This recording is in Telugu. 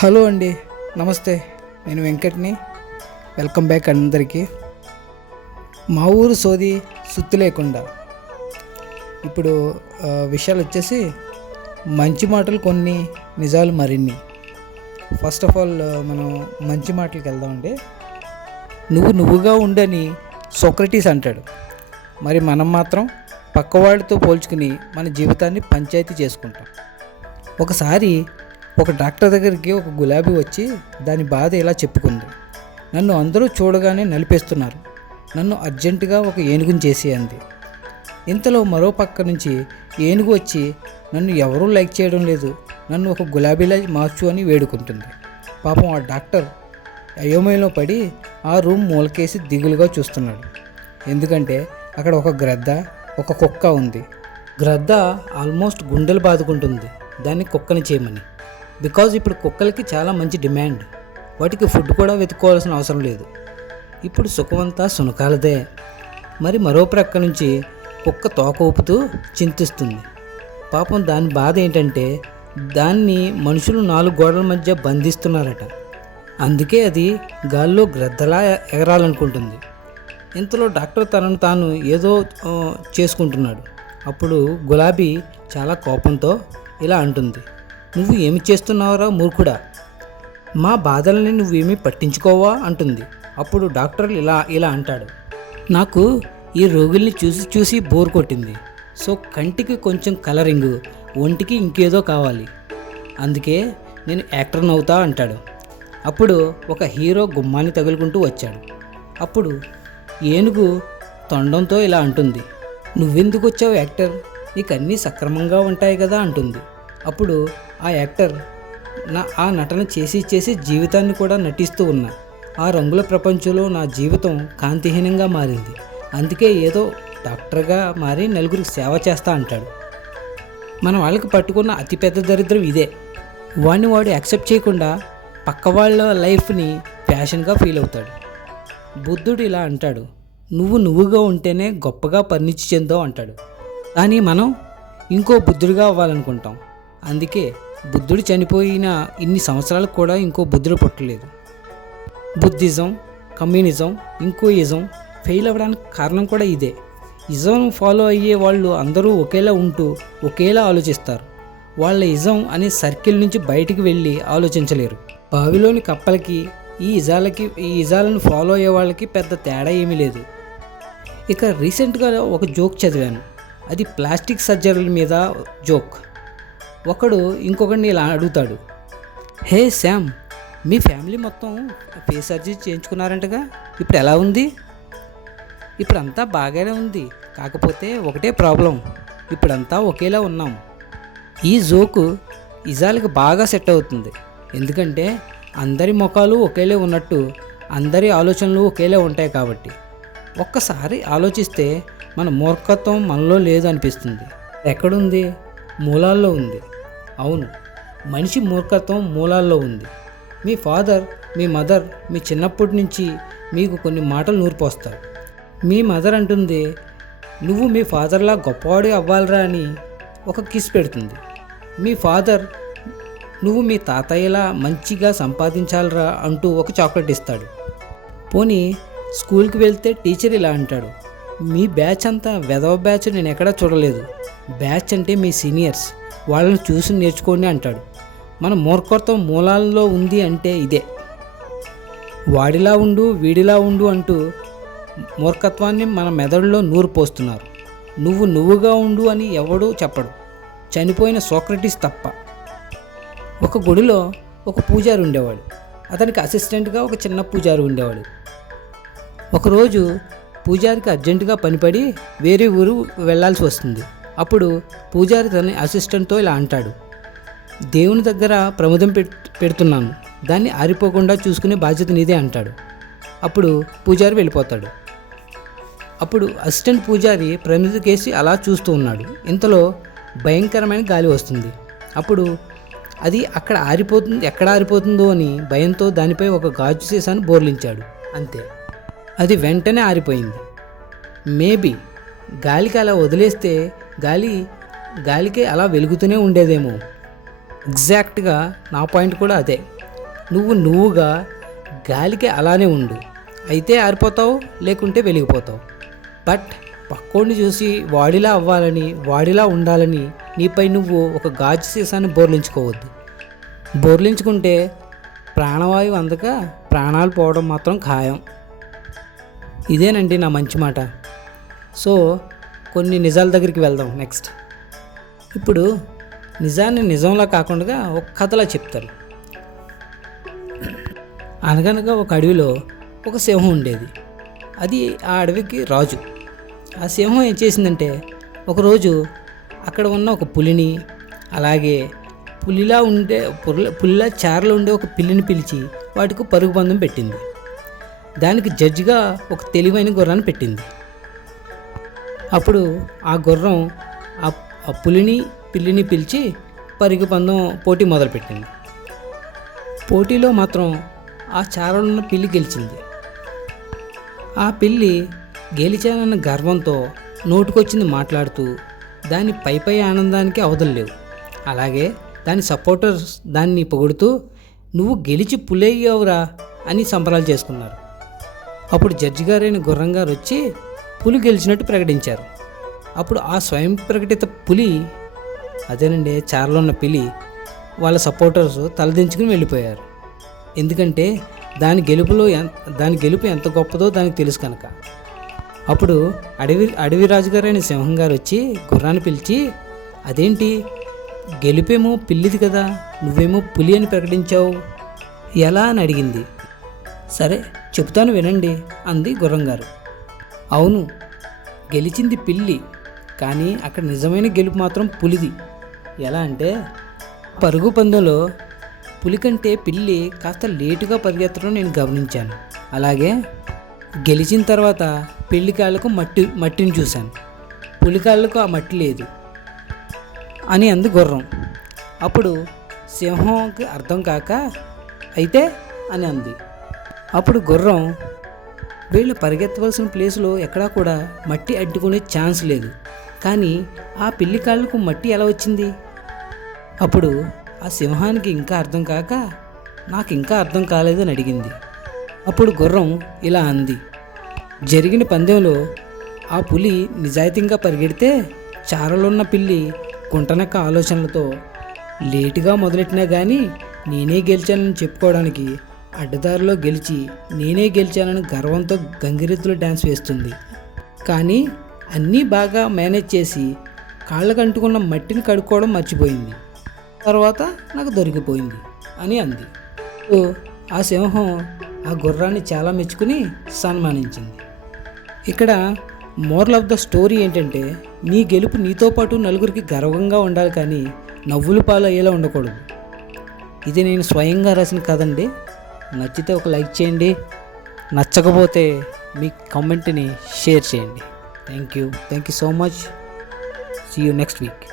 హలో అండి నమస్తే. నేను వెంకట్ని. వెల్కమ్ బ్యాక్ అందరికీ. మా ఊరు సోది సుత్తు లేకుండా ఇప్పుడు విషయాలు వచ్చేసి మంచి మాటలు కొన్ని నిజాలు మరిన్ని. ఫస్ట్ ఆఫ్ ఆల్ మనం మంచి మాటలకు వెళ్దామండి. నువ్వు నువ్వుగా ఉండని సోక్రటీస్ అంటాడు. మరి మనం మాత్రం పక్కవాడితో పోల్చుకుని మన జీవితాన్ని పంచాయతీ చేసుకుంటాం. ఒకసారి ఒక డాక్టర్ దగ్గరికి ఒక గులాబీ వచ్చి దాని బాధ ఇలా చెప్పుకుంది? నన్ను అందరూ చూడగానే నలిపేస్తున్నారు. నన్ను అర్జెంటుగా ఒక ఏనుగుని చేసి అంది. ఇంతలో మరో పక్క నుంచి ఏనుగు వచ్చి నన్ను ఎవరూ లైక్ చేయడం లేదు. నన్ను ఒక గులాబీలా మార్చు అని వేడుకుంటుంది. పాపం ఆ డాక్టర్ అయోమయంలో పడి ఆ రూమ్ మూలకేసి దిగులుగా చూస్తున్నాడు. ఎందుకంటే అక్కడ ఒక గ్రద్ద ఒక కుక్క ఉంది. గ్రద్ద ఆల్మోస్ట్ గుండెలు బాదుకుంటుంది. దాన్ని కుక్కని చేయమని. బికాజ్ ఇప్పుడు కుక్కలకి చాలా మంచి డిమాండ్ వాటికి ఫుడ్ కూడా వెతుక్కోవాల్సిన అవసరం లేదు. ఇప్పుడు సుఖమంతా సునకాలదే. మరి మరో ప్రక్క నుంచి కుక్క తోక ఊపుతూ చింతిస్తుంది. పాపం దాని బాధ ఏంటంటే దాన్ని మనుషులు నాలుగు గోడల మధ్య బంధిస్తున్నారట. అందుకే అది గాల్లో గ్రద్దలా ఎగరాలనుకుంటుంది. ఇంతలో డాక్టర్ తనను తాను ఏదో చేసుకుంటున్నాడు. అప్పుడు గులాబీ చాలా కోపంతో ఇలా అంటుంది. నువ్వు ఏమి చేస్తున్నావురా మూర్ఖుడా? మా బాధల్ని నువ్వేమీ పట్టించుకోవా? అంటుంది. అప్పుడు డాక్టర్ ఇలా ఇలా అంటాడు. నాకు ఈ రోగుల్ని చూసి చూసి బోర్ కొట్టింది. సో కంటికి కొంచెం కలరింగ్ ఒంటికి ఇంకేదో కావాలి. అందుకే నేను యాక్టర్ని అవుతా అంటాడు. అప్పుడు ఒక హీరో గుమ్మాన్ని తగులుకుంటూ వచ్చాడు. అప్పుడు ఏనుగు తొండంతో ఇలా అంటుంది. నువ్వెందుకు వచ్చావు యాక్టర్? నీకు అన్నీ సక్రమంగా ఉంటాయి కదా అంటుంది. అప్పుడు ఆ యాక్టర్ నా ఆ నటన చేసి చేసి జీవితాన్ని కూడా నటిస్తూ ఉన్నా ఆ రంగుల ప్రపంచంలో నా జీవితం కాంతిహీనంగా మారింది. అందుకే ఏదో డాక్టర్గా మారి నలుగురికి సేవ చేస్తా అంటాడు. మన వాళ్ళకి పట్టుకున్న అతిపెద్ద దరిద్రం ఇదే. వాడిని వాడు యాక్సెప్ట్ చేయకుండా పక్క వాళ్ళ లైఫ్ని ప్యాషన్గా ఫీల్ అవుతాడు. బుద్ధుడు ఇలా అంటాడు నువ్వు నువ్వుగా ఉంటేనే గొప్పగా పరిణితి చెందావు అంటాడు. కానీ మనం ఇంకో బుద్ధుడిగా అవ్వాలనుకుంటాం. అందుకే బుద్ధుడు చనిపోయిన ఇన్ని సంవత్సరాలకు కూడా ఇంకో బుద్ధుడు పుట్టలేదు. బుద్ధిజం కమ్యూనిజం ఇంకో ఇజం ఫెయిల్ అవ్వడానికి కారణం కూడా ఇదే. ఇజం ఫాలో అయ్యే వాళ్ళు అందరూ ఒకేలా ఉంటూ ఒకేలా ఆలోచిస్తారు. వాళ్ళ ఇజం అనే సర్కిల్ నుంచి బయటికి వెళ్ళి ఆలోచించలేరు. బావిలోని కప్పలకి ఈ ఇజాలకి ఈ ఇజాలను ఫాలో అయ్యే వాళ్ళకి పెద్ద తేడా ఏమీ లేదు. ఇక రీసెంట్గా ఒక జోక్ చదివాను. అది ప్లాస్టిక్ సర్జరీల మీద జోక్. ఒకడు ఇంకొకడిని ఇలా అడుగుతాడు హే శామ్ మీ ఫ్యామిలీ మొత్తం ఫేస్ సర్జరీ చేయించుకున్నారంటగా? ఇప్పుడు ఎలా ఉంది? ఇప్పుడు అంతా బాగానే ఉంది. కాకపోతే ఒకటే ప్రాబ్లం. ఇప్పుడంతా ఒకేలా ఉన్నాం. ఈ జోకు ఇజాలకు బాగా సెట్ అవుతుంది. ఎందుకంటే అందరి ముఖాలు ఒకేలే ఉన్నట్టు అందరి ఆలోచనలు ఒకేలే ఉంటాయి కాబట్టి. ఒక్కసారి ఆలోచిస్తే మన మూర్ఖత్వం మనలో లేదు అనిపిస్తుంది. ఎక్కడుంది? మూలాల్లో ఉంది. అవును మనిషి మూర్ఖత్వం మూలాల్లో ఉంది. మీ ఫాదర్ మీ మదర్ మీ చిన్నప్పటి నుంచి మీకు కొన్ని మాటలు నూరిపోస్తారు. మీ మదర్ అంటుంది నువ్వు మీ ఫాదర్లా గొప్పవాడి అవ్వాలిరా అని ఒక కిస్ పెడుతుంది. మీ ఫాదర్ నువ్వు మీ తాతయ్యలా మంచిగా సంపాదించాలిరా అంటూ ఒక చాక్లెట్ ఇస్తాడు. పోనీ స్కూల్కి వెళ్తే టీచర్ ఇలా అంటాడు మీ బ్యాచ్ అంతా వెధవ బ్యాచ్ నేను ఎక్కడా చూడలేదు. బ్యాచ్ అంటే మీ సీనియర్స్. వాళ్ళని చూసి నేర్చుకోండి అంటాడు. మన మూర్ఖత్వం మూలాల్లో ఉంది అంటే ఇదే. వాడిలా ఉండు వీడిలా ఉండు అంటూ మూర్ఖత్వాన్ని మన మెదడులో నూరు పోస్తున్నారు. నువ్వు నువ్వుగా ఉండు అని ఎవడూ చెప్పడు. చనిపోయిన సోక్రటీస్ తప్ప. ఒక గుడిలో ఒక పూజారి ఉండేవాడు. అతనికి అసిస్టెంట్గా ఒక చిన్న పూజారి ఉండేవాడు. ఒకరోజు పూజారికి అర్జెంటుగా పనిపడి వేరే ఊరు వెళ్ళాల్సి వస్తుంది. అప్పుడు పూజారి తన అసిస్టెంట్తో ఇలా అంటాడు దేవుని దగ్గర ప్రమోదం పెట్ పెడుతున్నాను. దాన్ని ఆరిపోకుండా చూసుకునే బాధ్యత నీదే అంటాడు. అప్పుడు పూజారి వెళ్ళిపోతాడు. అప్పుడు అసిస్టెంట్ పూజారి ప్రమిదకేసి అలా చూస్తూ ఉన్నాడు. ఇంతలో భయంకరమైన గాలి వస్తుంది. అప్పుడు అది అక్కడ ఆరిపోతుంది ఎక్కడ ఆరిపోతుందో అని భయంతో దానిపై ఒక గాజు సీసాను బోర్లించాడు. అంతే. అది వెంటనే ఆరిపోయింది. మేబీ గాలికి అలా వదిలేస్తే గాలి గాలికి అలా వెలుగుతూనే ఉండేదేమో. ఎగ్జాక్ట్గా నా పాయింట్ కూడా అదే. నువ్వు నువ్వుగా గాలికి అలానే ఉండు. అయితే ఆరిపోతావు లేకుంటే వెలిగిపోతావు. బట్ పక్కోడిని చూసి వాడిలా అవ్వాలని వాడిలా ఉండాలని నీపై నువ్వు ఒక గాజు సీసాన్ని బోర్లించుకోవద్దు. బోర్లించుకుంటే ప్రాణవాయువు అందక ప్రాణాలు పోవడం మాత్రం ఖాయం. ఇదేనండి నా మంచి మాట. సో కొన్ని నిజాల దగ్గరికి వెళ్దాం నెక్స్ట్ ఇప్పుడు నిజాన్ని నిజంలా కాకుండా ఒక కథలా చెప్తారు. అనగనగా ఒక అడవిలో ఒక సింహం ఉండేది. అది ఆ అడవికి రాజు. ఆ సింహం ఏం చేసిందంటే ఒకరోజు అక్కడ ఉన్న ఒక పులిని అలాగే పులిలా ఉండే పుల్ల పులిలా చారలో ఉండే ఒక పిల్లిని పిలిచి వాటికి పరుగు పందెం పెట్టింది. దానికి జడ్జిగా ఒక తెలివైన గుర్రాన్ని పెట్టింది. అప్పుడు ఆ గుర్రం ఆ ఆ పులిని పిల్లిని పిలిచి పరుగు పందెం పోటీ మొదలుపెట్టింది. పోటీలో మాత్రం ఆ చారలున్న పిల్లి గెలిచింది. ఆ పిల్లి గెలిచానన్న గర్వంతో నోటుకొచ్చింది మాట్లాడుతూ దాని పై పై ఆనందానికి అవధులు లేవు. అలాగే దాని సపోర్టర్స్ దాన్ని పొగుడుతూ నువ్వు గెలిచి పులయ్యావురా అని సంబరాలు చేసుకున్నారు. అప్పుడు జడ్జి గారైన గుర్రం గారు వచ్చి పులి గెలిచినట్టు ప్రకటించారు. అప్పుడు ఆ స్వయం ప్రకటిత పులి అదేనండి చారలో ఉన్న పిలి వాళ్ళ సపోర్టర్స్ తలదించుకుని వెళ్ళిపోయారు. ఎందుకంటే దాని గెలుపులో దాని గెలుపు ఎంత గొప్పదో దానికి తెలుసు కనుక. అప్పుడు అడవి అడవి రాజుగారైన సింహం గారు వచ్చి గుర్రాన్ని పిలిచి అదేంటి? గెలుపేమో పిల్లిది కదా నువ్వేమో పులి అని ప్రకటించావు. ఎలా? అని అడిగింది. సరే చెప్తాను వినండి అంది గుర్రం గారు. అవును గెలిచింది పిల్లి కానీ అక్కడ నిజమైన గెలుపు మాత్రం పులిది. ఎలా అంటే పరుగు పందెంలో పులి కంటే పిల్లి కాస్త లేటుగా పరిగెత్తడం నేను గమనించాను. అలాగే గెలిచిన తర్వాత పిల్లి కాళ్ళకు మట్టి మట్టిని చూశాను. పులి కాళ్ళకు ఆ మట్టి లేదు అని అంది గుర్రం. అప్పుడు సింహంకి అర్థం కాక అయితే అని అంది. అప్పుడు గుర్రం వీళ్ళు పరిగెత్తవలసిన ప్లేస్లో ఎక్కడా కూడా మట్టి అడ్డుకునే ఛాన్స్ లేదు. కానీ ఆ పిల్లి కాళ్ళకు మట్టి ఎలా వచ్చింది? అప్పుడు ఆ సింహానికి ఇంకా అర్థం కాక నాకు ఇంకా అర్థం కాలేదని అడిగింది. అప్పుడు గుర్రం ఇలా అంది. జరిగిన పందెంలో ఆ పులి నిజాయితీగా పరిగెడితే చారలున్న పిల్లి కుంటనక్క ఆలోచనలతో లేటుగా మొదలెట్టినా కానీ నేనే గెలిచానని చెప్పుకోవడానికి అడ్డదారిలో గెలిచి నేనే గెలిచానని గర్వంతో గంగిరెత్తులు డ్యాన్స్ వేస్తుంది. కానీ అన్నీ బాగా మేనేజ్ చేసి కాళ్ళకు అంటుకున్న మట్టిని కడుక్కోవడం మర్చిపోయింది. తర్వాత నాకు దొరికిపోయింది అని అంది. ఆ సింహం ఆ గుర్రాన్ని చాలా మెచ్చుకుని సన్మానించింది. ఇక్కడ మోరల్ ఆఫ్ ద స్టోరీ ఏంటంటే నీ గెలుపు నీతో పాటు నలుగురికి గర్వంగా ఉండాలి కానీ నవ్వులు పాలు అయ్యేలా ఉండకూడదు. ఇది నేను స్వయంగా రాసిన కదండి నచ్చితే ఒక లైక్ చేయండి. నచ్చకపోతే మీ కమెంట్ని షేర్ చేయండి. Thank you thank you so much see you next week